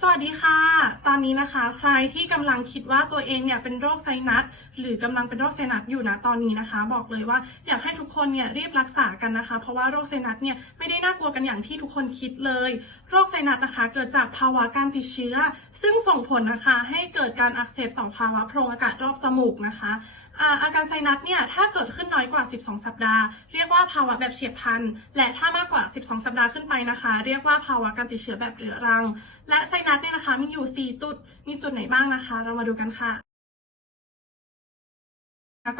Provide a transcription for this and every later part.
สวัสดีค่ะ ตอนนี้นะคะใครที่กำลังคิดว่าตัวเองเนี่ยเป็นโรคไซนัสหรือกำลังเป็นโรคไซนัสอยู่นะตอนนี้นะคะ บอกเลยว่าอยากให้ทุกคนเนี่ยรีบรักษากันนะคะ เพราะว่าโรคไซนัสเนี่ยไม่ได้น่ากลัวกันอย่างที่ทุกคนคิดเลย โรคไซนัสนะคะ เกิดจากภาวะการติดเชื้อ ซึ่งส่งผลนะคะให้เกิดการอักเสบต่อภาวะโพรงอากาศรอบจมูกนะคะอ่าอาการไซนัสเนี่ยถ้าเกิดขึ้นน้อยกว่า 12 สัปดาห์ เรียกว่าภาวะแบบเฉียบพลัน และถ้ามากกว่า 12 สัปดาห์ขึ้นไปนะคะ เรียกว่าภาวะการติดเชื้อแบบเรื้อรัง และไซนัสเนี่ยนะคะมีอยู่ 4 จุด มีจุดไหนบ้างนะคะ เรามาดูกันค่ะ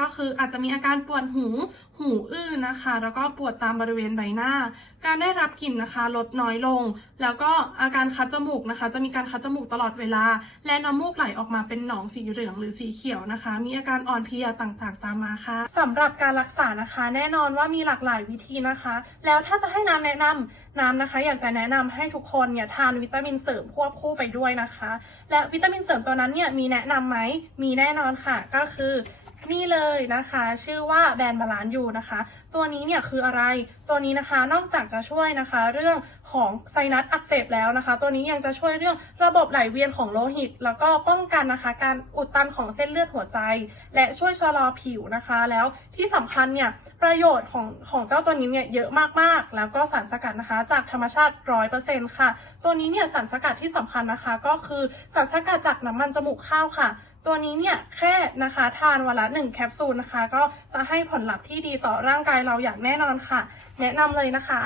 ก็คืออาจจะมีอาการปวดหู หูอื้อนะคะ แล้วก็ปวดตามบริเวณใบหน้า การได้รับกลิ่นนะคะลดน้อยลง แล้วก็อาการคัดจมูกนะคะ จะมีการคัดจมูกตลอดเวลา และน้ำมูกไหลออกมาเป็นหนองสีเหลืองหรือสีเขียวนะคะ มีอาการอ่อนเพลียต่างๆ ตามมาค่ะสำหรับการรักษานะคะ แน่นอนว่ามีหลากหลายวิธีนะคะ แล้วถ้าจะให้น้ำแนะนำน้ำนะคะ อยากจะแนะนำให้ทุกคนเนี่ยทานวิตามินเสริมควบคู่ไปด้วยนะคะ และวิตามินเสริมตัวนั้นเนี่ยมีแนะนำไหมมีแน่นอนค่ะ ก็คือ นี่เลยนะคะ ชื่อว่าแบรนด์บาลานซ์ยูนะคะ ตัวนี้เนี่ยคืออะไรตัวนี้นะคะนอกจากจะช่วยนะคะ เรื่องของไซนัสอักเสบแล้วนะคะ ตัวนี้ยังจะช่วยเรื่องระบบไหลเวียนของโลหิต แล้วก็ป้องกันนะคะ การอุดตันของเส้นเลือดหัวใจ และช่วยชะลอผิวนะคะ แล้วที่สำคัญเนี่ยประโยชน์ของของเจ้าตัวนี้เนี่ยเยอะมากๆ แล้วก็สารสกัดนะคะ จากธรรมชาติร้อยเปอร์เซ็นต์ค่ะ ตัวนี้เนี่ยสารสกัดที่สำคัญนะคะ ก็คือสารสกัดจากน้ำมันจมูกข้าวค่ะ ตัวนี้เนี่ยแค่นะคะทานวันละ1แคปซูลนะคะ ก็จะให้ผลลัพธ์ที่ดีต่อร่างกายเราอย่างแน่นอนค่ะ แนะนำเลยนะคะ